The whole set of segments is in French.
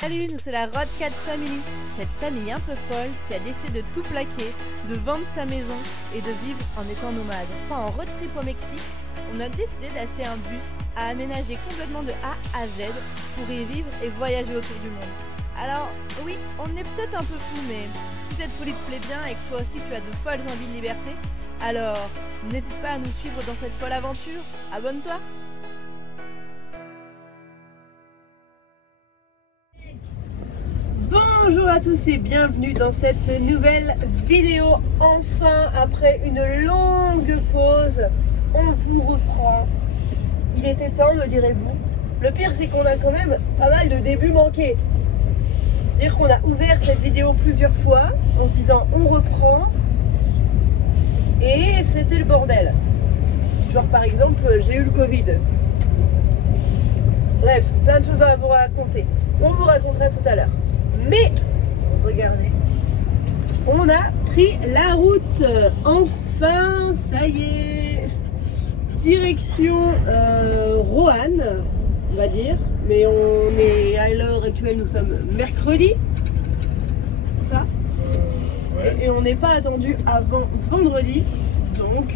Salut, nous c'est la Road Cat Family, cette famille un peu folle qui a décidé de tout plaquer, de vendre sa maison et de vivre en étant nomade. En road trip au Mexique, on a décidé d'acheter un bus à aménager complètement de A à Z pour y vivre et voyager autour du monde. Alors oui, on est peut-être un peu fou, mais si cette folie te plaît bien et que toi aussi tu as de folles envies de liberté, alors n'hésite pas à nous suivre dans cette folle aventure. Abonne-toi! Bonjour à tous et bienvenue dans cette nouvelle vidéo. Enfin, après une longue pause, on vous reprend. Il était temps, me direz-vous. Le pire, c'est qu'on a quand même pas mal de débuts manqués. C'est-à-dire qu'on a ouvert cette vidéo plusieurs fois en se disant on reprend et c'était le bordel. Genre par exemple, j'ai eu le Covid. Bref, plein de choses à vous raconter. On vous racontera tout à l'heure. Mais, regardez, on a pris la route. Enfin, ça y est. Direction Roanne, on va dire. Mais on est à l'heure actuelle, nous sommes mercredi. Ça. Ouais. Et on n'est pas attendu avant vendredi. Donc,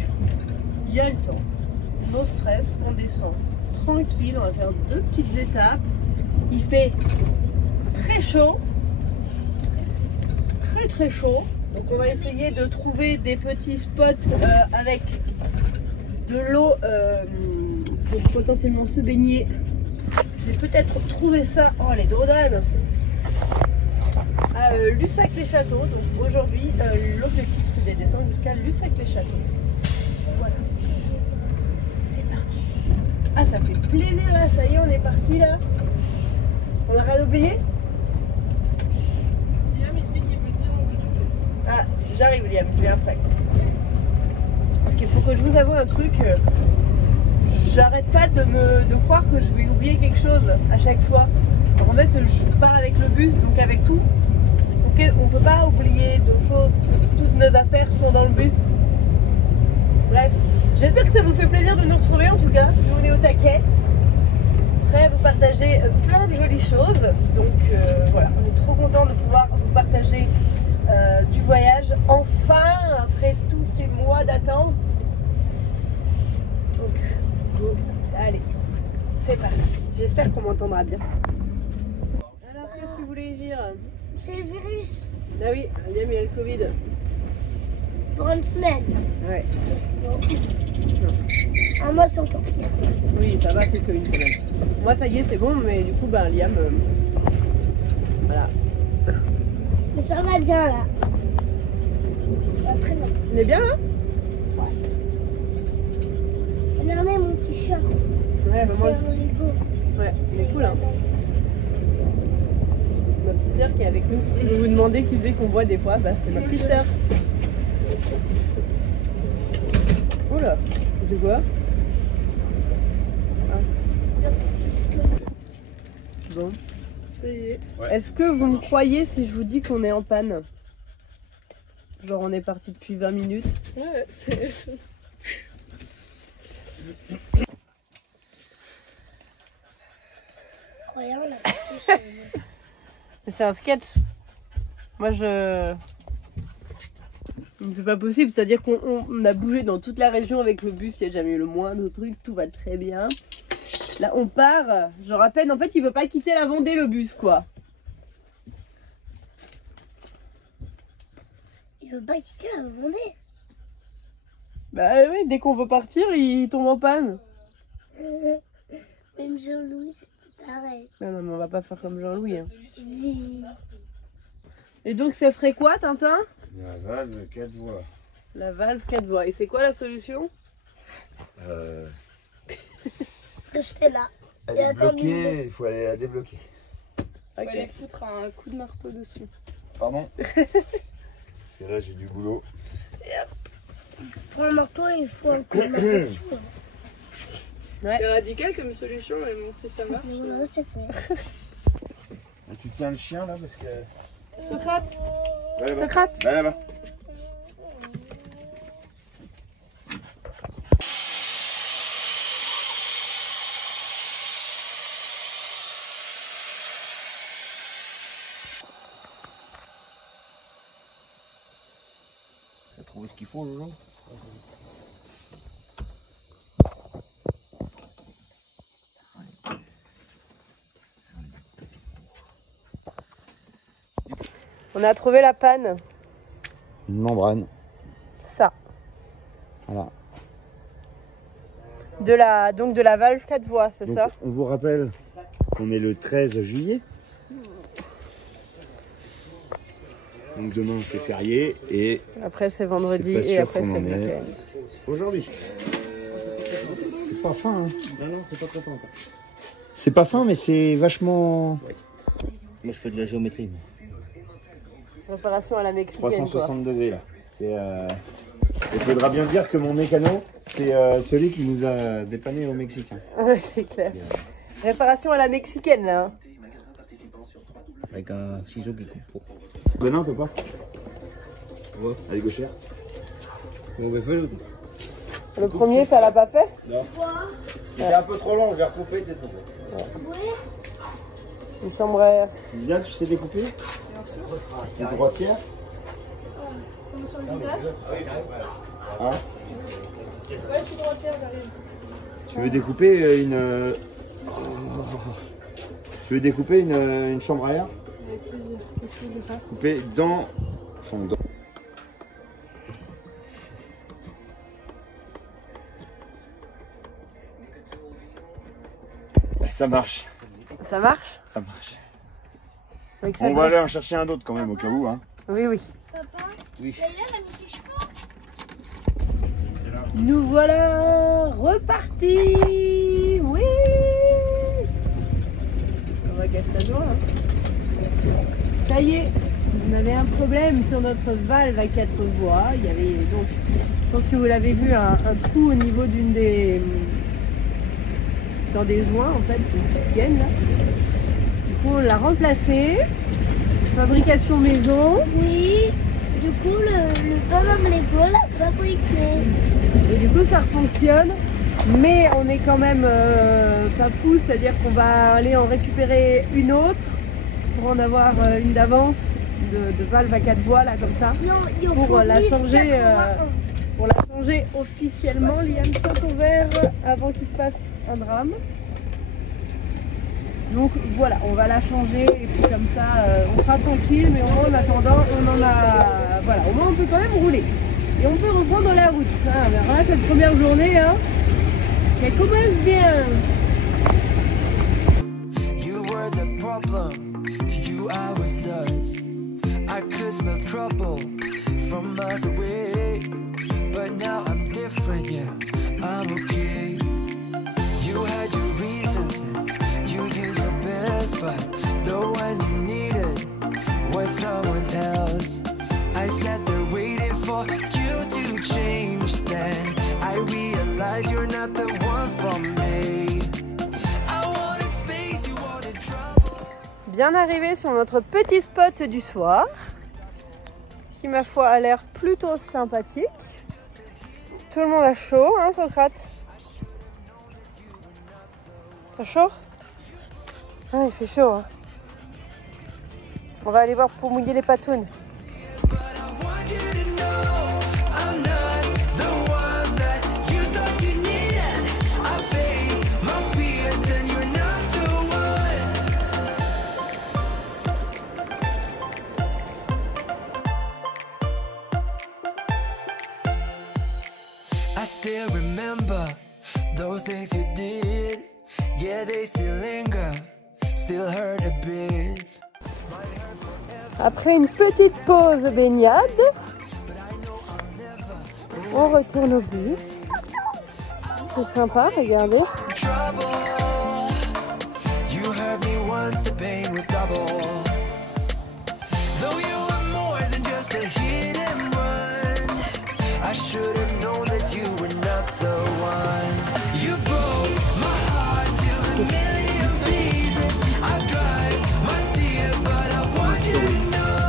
il y a le temps. No stress, on descend tranquille. On va faire 2 petites étapes. Il fait très chaud. Très chaud, donc on va essayer de trouver des petits spots avec de l'eau pour potentiellement se baigner. J'ai peut-être trouvé ça, oh les dodanes, à Lussac-les-Châteaux. Donc aujourd'hui l'objectif c'est de descendre jusqu'à Lussac-les-Châteaux. Voilà, c'est parti. Ah, ça fait plaisir là, ça y est, on est parti là. On a rien oublié? Ah, j'arrive Liam, je viens après. Parce qu'il faut que je vous avoue un truc. J'arrête pas de croire que je vais oublier quelque chose à chaque fois. Alors, en fait, je pars avec le bus, donc avec tout. Donc on peut pas oublier de choses. Toutes nos affaires sont dans le bus. Bref, j'espère que ça vous fait plaisir de nous retrouver en tout cas. Nous on est au taquet. Prêt à vous partager plein de jolies choses. Donc voilà, on est trop content de pouvoir vous partager du voyage, enfin, après tous ces mois d'attente. Donc, go, allez, c'est parti. J'espère qu'on m'entendra bien. Alors, qu'est-ce que vous voulez dire? C'est le virus Ah oui, Liam il a le Covid. pour une semaine. Ouais. Un mois c'est encore pire. Oui, ça va, c'est qu'une semaine. Moi, ça y est, c'est bon, mais du coup, ben, Liam, voilà. Mais ça va bien là. Ça va très bien. On est bien, hein? Ouais. Regardez mon t-shirt. Ouais, C'est maman. un Lego. Ouais, c'est cool, hein? Ma petite sœur qui est avec nous. Si vous vous demandez qui c'est qu'on voit des fois, bah c'est ma petite sœur. Oula, c'est quoi? Ah. Bon, ça y est. Ouais. Est-ce que vous me croyez si je vous dis qu'on est en panne? Genre on est parti depuis 20 minutes. Ouais, c'est... Regarde là. C'est un sketch. Moi je... C'est pas possible, c'est-à-dire qu'on a bougé dans toute la région avec le bus, il n'y a jamais eu le moindre truc, tout va très bien. Là on part, genre à peine, en fait il veut pas quitter la Vendée le bus quoi. Il veut pas quitter la Vendée. Bah oui, dès qu'on veut partir, il tombe en panne. Même Jean-Louis c'est pareil. Non, non, mais on va pas faire comme Jean-Louis. Hein. Si. Et donc ça serait quoi, Tintin? La valve 4 voies. La valve 4 voies. Et c'est quoi la solution? Restez là. Elle Et est attends, bloquée, il faut aller la débloquer. On va Ok. aller foutre un coup de marteau dessus. Pardon? Parce que là j'ai du boulot. pour un marteau il faut un coup de marteau dessus. Hein. Ouais. C'est radical comme solution, mais bon, si ça marche. Voilà, c'est fait. Tu tiens le chien là parce que. Socrate, Va là-bas. Socrate. Va là-bas. ce qu'il faut, Jojo. On a trouvé la panne. Une membrane. Ça. Voilà. Donc de la valve 4 voies, c'est ça? On vous rappelle qu'on est le 13 juillet. Donc demain c'est férié et après c'est vendredi et après c'est le week-end. Aujourd'hui. C'est pas fin. Hein. Non, c'est pas trop fin. C'est pas fin, mais c'est vachement. Ouais. Moi je fais de la géométrie. Réparation à la mexicaine. 360 degrés là. Il faudra bien dire que mon mécano, c'est celui qui nous a dépanné au Mexique. Hein. Ouais, c'est clair. Réparation à la mexicaine là. Hein. Avec un ciseau qui coupe. Ben non, on peut pas. Ouais, elle est gauchère. On va faire l'autre. Le premier, ça l'a pas fait? Non. C'était un peu trop long, je l'ai recoupé, t'es trop fait. Oui. Une chambre. Lisa, tu sais découper? Bien sûr. Une droitière? Comme sur le visage. Hein? Ouais, je suis droitière, j'arrive. Tu veux découper une. Tu veux découper une chambre à air? Avec plaisir. Qu'est-ce que je fasse? Couper dans. Enfin, dans. Ça marche. Ça marche? Ça marche. Avec ça, On va aller en chercher un autre quand même au cas où. Hein. Oui, oui. Papa, Oui. Laïla, elle a mis ses cheveux. Nous voilà repartis. Oui. On va cacher la joie. Ça y est, on avait un problème sur notre valve à 4 voies. Il y avait donc, je pense que vous l'avez vu, un trou au niveau d'une des, dans des joints en fait, une petite gaine là. Du coup, on l'a remplacé. Fabrication maison. Oui. Du coup, le bonhomme Lego l'a fabriqué. Et du coup, ça fonctionne. Mais on est quand même pas fou, c'est-à-dire qu'on va aller en récupérer une autre pour en avoir une d'avance de valve à 4 voies là comme ça. Non, il Pour faut la 1081. changer officiellement. Liam tient ton verre avant qu'il se passe un drame. Donc voilà, on va la changer et puis comme ça on sera tranquille, mais au moins en attendant on en a. Voilà, au moins on peut quand même rouler. Et on peut reprendre la route. Ah, ben voilà cette première journée, hein, elle commence bien. You were the problem, to you I was dust. I could smell trouble from miles away, but now I'm different, yeah, I'm okay. You had your reasons, you did your best, but the one you needed was someone else. I sat there waiting for you to change, then I realized you're not the one for me. I wanted space, you wanted trouble. Bien arrivé sur notre petit spot du soir, qui ma foi a l'air plutôt sympathique. Tout le monde a chaud, hein Socrate? T'as chaud? Ah, il fait chaud, hein. On va aller voir pour mouiller les patounes. But I want you to know I'm not the one that you thought you needed. I faced my fears and you're not the one. I still remember those things you did. Yeah, they still linger, still hurt a bit. Après une petite pause baignade, on retourne au bus. C'est sympa, regardez. Trouble. You hurt me once, the pain was double. Though you were more than just a hit and run, I should have known that you were not the one. You broke my heart to a million pieces. I've dried my tears, but I want you to know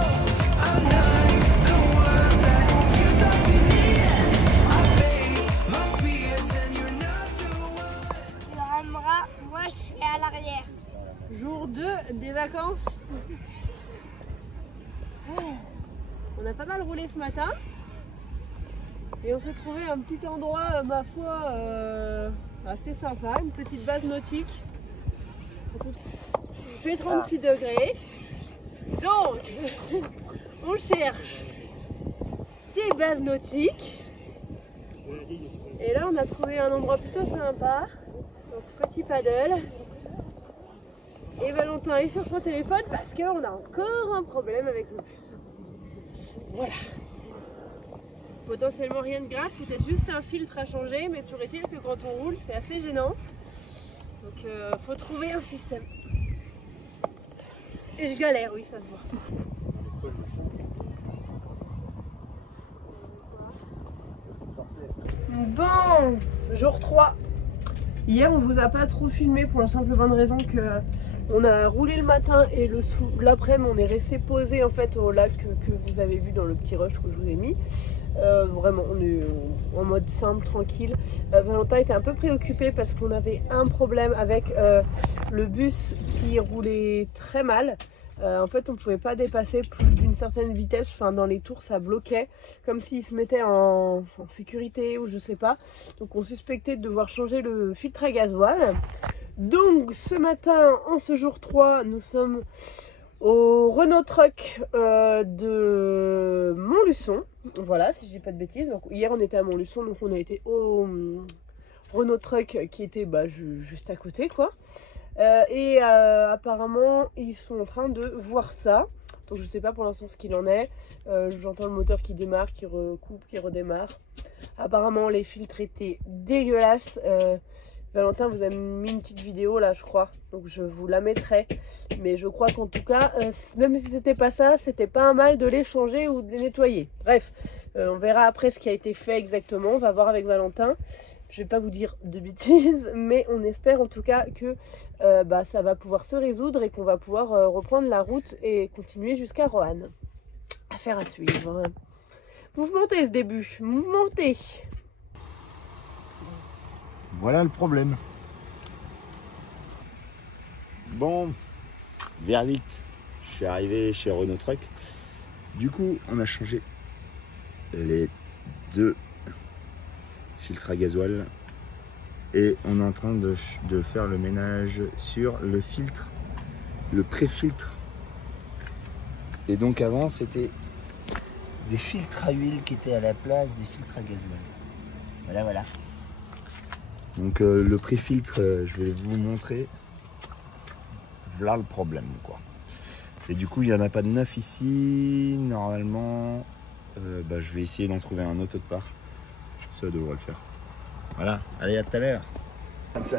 I'm not the one that you thought you needed. I faced my fears and you're not the one. Tu rameras, moi je serai à l'arrière. Jour 2 des vacances. On a pas mal roulé ce matin. Et on s'est trouvé un petit endroit, ma foi, assez sympa, une petite base nautique. Il fait 36 degrés. Donc, on cherche des bases nautiques. Et là, on a trouvé un endroit plutôt sympa. Donc, petit paddle. Et Valentin est sur son téléphone parce qu'on a encore un problème avec le bus. Voilà. Potentiellement rien de grave, peut-être juste un filtre à changer, mais toujours est-il que quand on roule, c'est assez gênant. Donc, faut trouver un système. Et je galère, oui, ça se voit. Bon, jour 3. Hier, on vous a pas trop filmé pour la simple bonne raison que on a roulé le matin et l'après-midi, on est resté posé en fait au lac que vous avez vu dans le petit rush que je vous ai mis. Vraiment, on est en mode simple, tranquille. Valentin était un peu préoccupé parce qu'on avait un problème avec le bus qui roulait très mal. En fait, on ne pouvait pas dépasser plus d'une certaine vitesse. Enfin, dans les tours, ça bloquait, comme s'il se mettait en sécurité ou je sais pas. Donc, on suspectait de devoir changer le filtre à gasoil. Donc, ce matin, en ce jour 3, nous sommes au Renault Truck de Montluçon. Voilà, si je dis pas de bêtises. Donc, hier, on était à Montluçon, donc on a été au Renault Truck qui était juste à côté, quoi. Apparemment ils sont en train de voir ça, donc je sais pas pour l'instant ce qu'il en est. J'entends le moteur qui démarre, qui recoupe, qui redémarre. Apparemment les filtres étaient dégueulasses. Valentin vous a mis une petite vidéo là je crois, donc je vous la mettrai, mais je crois qu'en tout cas même si c'était pas ça, c'était pas un mal de les changer ou de les nettoyer. Bref, on verra après ce qui a été fait exactement, on va voir avec Valentin. Je vais pas vous dire de bêtises, mais on espère en tout cas que ça va pouvoir se résoudre et qu'on va pouvoir reprendre la route et continuer jusqu'à Roanne. Affaire à suivre. Mouvementez ce début, mouvementez. Voilà le problème. Bon, verdict. Je suis arrivé chez Renault Truck. Du coup, on a changé les deux filtre à gasoil et on est en train de faire le ménage sur le filtre, le pré-filtre. Et donc avant c'était des filtres à huile qui étaient à la place des filtres à gasoil. Voilà. Donc le pré-filtre, je vais vous montrer. Voilà le problème quoi. Et du coup il n'y en a pas de neuf ici. Normalement je vais essayer d'en trouver un autre part. Ça devrait le faire. Voilà, allez à tout à l'heure. Ça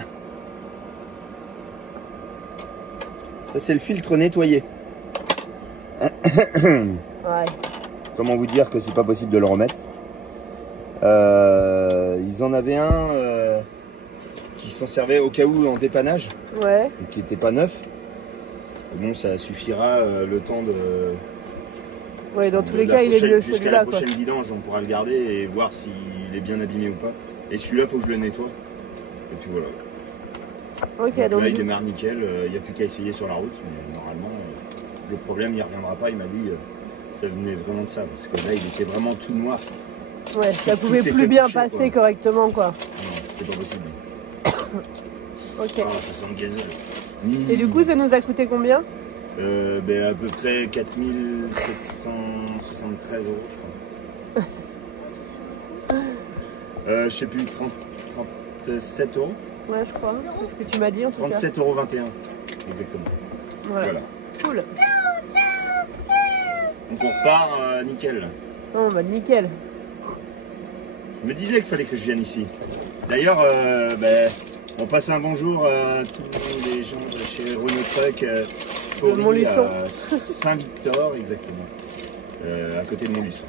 c'est le filtre nettoyé. Ouais. Comment vous dire que c'est pas possible de le remettre. Ils en avaient un qui s'en servait au cas où en dépannage. Ouais. Qui n'était pas neuf. Bon, ça suffira le temps de... Ouais, dans tous les cas, il est mieux celui-là. Jusqu'à la prochaine vidange, on pourra le garder et voir s'il est bien abîmé ou pas. Et celui-là, il faut que je le nettoie. Et puis voilà. Ok, donc là, il démarre nickel. Il n'y a plus qu'à essayer sur la route. Mais normalement, le problème n'y reviendra pas. Il m'a dit ça venait vraiment de ça. Parce que là, il était vraiment tout noir. Ouais, ça pouvait plus bien passer correctement, quoi. Non, c'était pas possible. Ok. Ah, ça sent le gazole. Et du coup, ça nous a coûté combien? À peu près 4 773 € je crois. Je sais plus, 37 €. Ouais, je crois, c'est ce que tu m'as dit en tout cas. 37,21 € exactement. Voilà. Cool. Donc on repart nickel. Oh bah nickel. Je me disais qu'il fallait que je vienne ici. D'ailleurs, on passe un bonjour à tous les gens de chez Renault Truck. À Saint-Victor, exactement, à côté de Montluçon.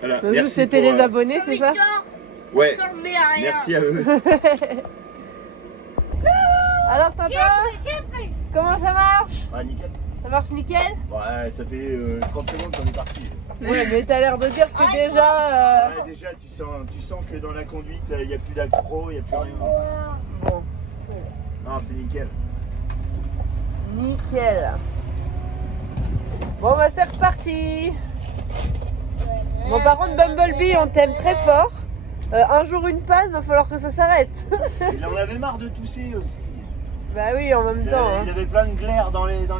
Voilà, merci. C'était les abonnés, c'est ça? Ouais, merci à eux. Alors, Tintin, comment ça marche? Ah, nickel. Ça marche nickel? Ouais, ça fait 30 secondes qu'on est parti. Ouais, mais t'as l'air de dire que déjà... Ouais, déjà, tu sens que dans la conduite, il n'y a plus d'accro, il n'y a plus rien. Bon. Non, c'est nickel. Nickel. Bon bah c'est reparti. Bon par contre Bumblebee on t'aime très fort. Un jour une panne, va falloir que ça s'arrête. Il en avait marre de tousser aussi. Bah oui, en même temps. Il y avait plein de glaire dans les filtres.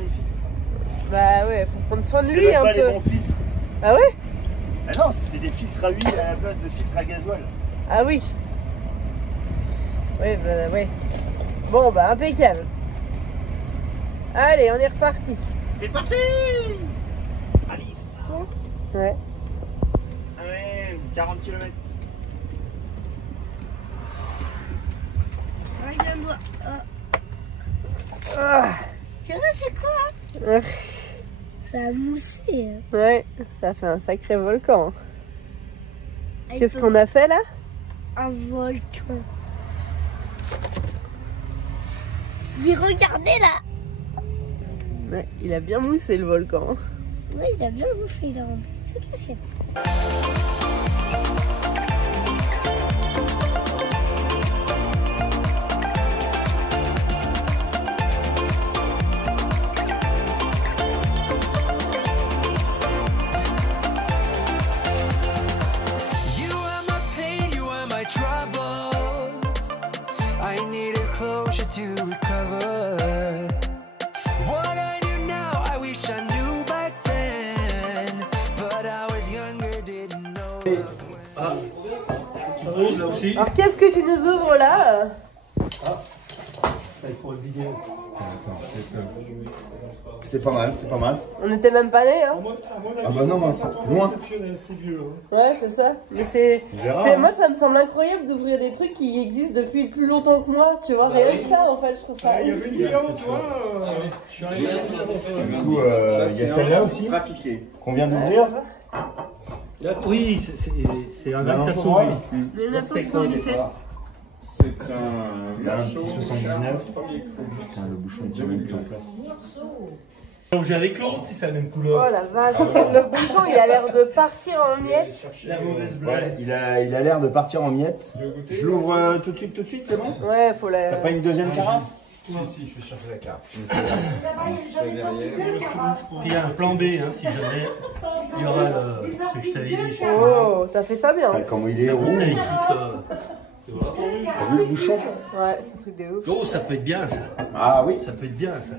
Bah ouais, faut prendre soin de C'était lui même un pas peu. les bons filtres. Ah ouais? Ah non, c'était des filtres à huile à la place de filtres à gasoil. Ah oui. Oui, bah ouais. Bon, bah impeccable. Allez, on est reparti. T'es parti Alice. Ouais. Ouais, 40 km. Regarde-moi. Ah. Tu vois, c'est quoi? Ah. Ça a moussé. Ouais, ça fait un sacré volcan. Avec Qu'est-ce qu'on a fait là? un volcan. Mais regardez là. Ouais, il a bien moussé le volcan. Oui, il a bien bouffé, il a rempli toute l'assiette. You are my pain, you are my troubles. I needed closure to recover. What I do now, I wish I knew back then. But I was younger, didn't know. Ah, je pose là aussi. Alors qu'est-ce que tu nous ouvres là? Il faut une vidéo. C'est pas mal, c'est pas mal. On n'était même pas nés, hein? Ah bah non, loin. C'est vieux. Ouais, c'est ça. Mais c'est, verra, hein. moi, ça me semble incroyable d'ouvrir des trucs qui existent depuis plus longtemps que moi. Tu vois, rien que ça, en fait, je trouve ça. Il y avait une vidéo, tu vois. Je suis arrivé Du coup, il y a celle-là aussi qu'on vient d'ouvrir. Oui, c'est un Non, Alta pour moi. Sauvé. 1977. C'est un. Il a un petit 79. Putain, le bouchon il tient même plus en place. J'ai avec l'autre, si c'est la même Oh couleur. la vache. Le bouchon, il a l'air de partir en miettes. La mauvaise Ouais, blague. il a l'air de partir en miettes. Je l'ouvre tout de suite, c'est bon? Ouais, faut la. T'as pas une deuxième carafe? Si, je vais chercher la carte. Puis il y a un plan B, hein, si jamais il y aura le. Ce que je t'avais dit. Oh, t'as fait ça bien. Ah, comment il est T'as roux. écoute, tu vois. T'as vu le bouchon? Ouais, c'est un truc de ouf. Oh, ça peut être bien ça. Ah oui. Ça peut être bien ça.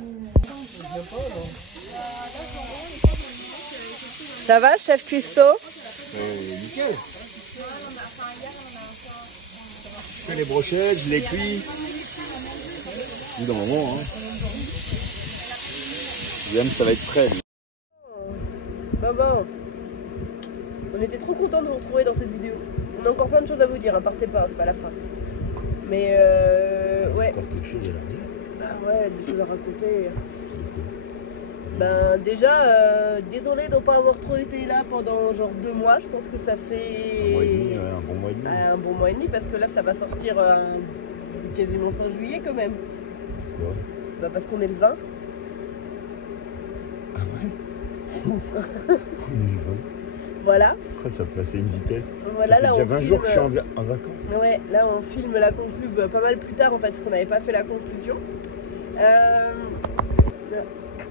Ça va, chef cuistot? Nickel. Je fais les brochettes, je les cuis. Au bout d'un moment, hein. Yann, ça va être prêt. lui. Maman, on était trop contents de vous retrouver dans cette vidéo. On a encore plein de choses à vous dire, hein, partez pas, c'est pas la fin. Mais ouais. Encore quelque chose à leur dire. Ah ouais, des choses à raconter. Ben déjà, désolé de ne pas avoir trop été là pendant genre 2 mois. Je pense que ça fait Un mois et demi, ouais, un bon mois et demi. un bon mois et demi parce que là ça va sortir quasiment fin juillet quand même. Quoi? Bah parce qu'on est le 20. Ah ouais. On est le 20. Voilà. Ah, ça peut passer une vitesse. Voilà, ça fait là déjà on 20 filme, jours que je suis en vacances. Ouais, là on filme la conclube pas mal plus tard en fait parce qu'on n'avait pas fait la conclusion.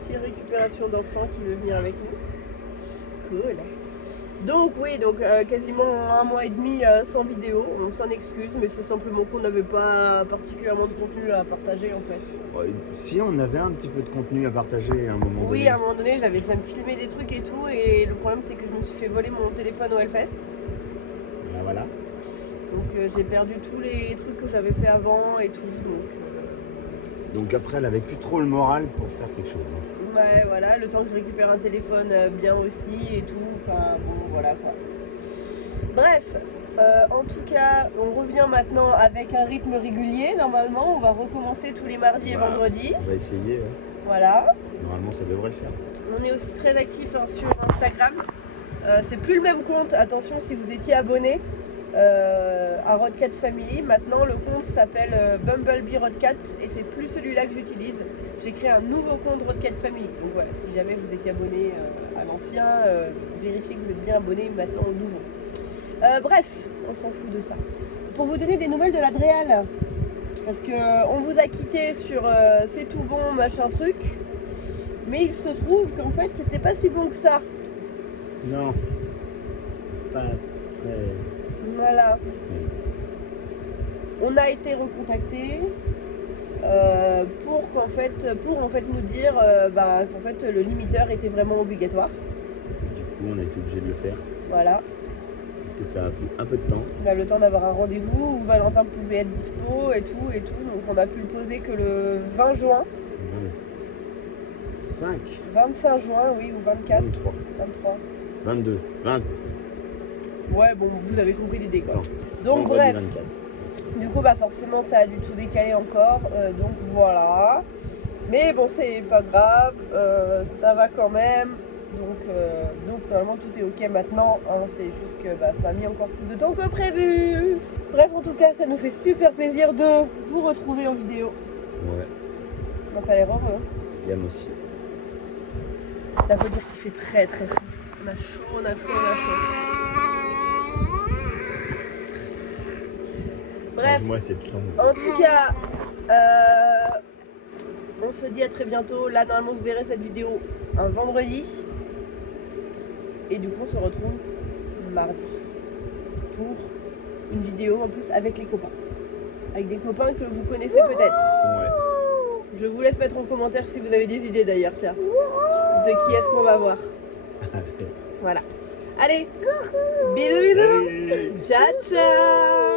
Petite récupération d'enfant qui veut venir avec nous. Cool. Donc oui, donc quasiment 1 mois et demi sans vidéo. On s'en excuse, mais c'est simplement qu'on n'avait pas particulièrement de contenu à partager en fait. Ouais, si on avait un petit peu de contenu à partager à un moment donné. Oui, à un moment donné, j'avais fait me filmer des trucs et tout, et le problème c'est que je me suis fait voler mon téléphone au Hellfest. Voilà. Donc j'ai perdu tous les trucs que j'avais fait avant et tout. Donc après, elle avait plus trop le moral pour faire quelque chose. Ouais, voilà, le temps que je récupère un téléphone bien aussi et tout. Enfin bon, voilà quoi. Bref, en tout cas, on revient maintenant avec un rythme régulier. Normalement, on va recommencer tous les mardis et vendredis. On va essayer. Ouais. Voilà. Normalement, ça devrait le faire. On est aussi très actifs sur Instagram. C'est plus le même compte, attention si vous étiez abonné à Rodcats Family. Maintenant le compte s'appelle Bumblebee Rodcats et c'est plus celui-là que j'utilise. J'ai créé un nouveau compte Rodcats Family. Donc voilà, si jamais vous étiez abonné à l'ancien, vérifiez que vous êtes bien abonné maintenant au nouveau. Bref, on s'en fout de ça. Pour vous donner des nouvelles de la Dréal, parce qu'on vous a quitté sur c'est tout bon, machin truc. Mais il se trouve qu'en fait, c'était pas si bon que ça. Non. Pas très. Voilà. On a été recontacté pour en fait nous dire qu'en fait le limiteur était vraiment obligatoire. Du coup, on a été obligé de le faire. Voilà. Parce que ça a pris un peu de temps. On a le temps d'avoir un rendez-vous où Valentin pouvait être dispo et tout. Donc on a pu le poser que le 20 juin. 25 juin, oui, ou 24. 23. 23. 22. 20. Ouais, bon, vous avez compris l'idée quoi. Attends. Donc Vendredi bref. 24. Du coup, forcément, ça a du tout décalé encore. Donc voilà. Mais bon, c'est pas grave. Ça va quand même. Donc normalement, tout est ok maintenant. Hein, c'est juste que ça a mis encore plus de temps que prévu. Bref, en tout cas, ça nous fait super plaisir de vous retrouver en vidéo. Ouais. Donc t'as l'air heureux. Hein. Yann aussi. Là, faut dire qu'il fait très très chaud. On a chaud, on a chaud, on a chaud. Bref. Moi, cette langue. En tout cas, on se dit à très bientôt. Là, normalement, vous verrez cette vidéo un vendredi. Et du coup, on se retrouve mardi pour une vidéo en plus avec les copains. Avec des copains que vous connaissez peut-être. Ouais. Je vous laisse mettre en commentaire si vous avez des idées d'ailleurs, tiens. De qui est-ce qu'on va voir. Voilà. Allez, bisous bisous. Salut. Ciao ciao.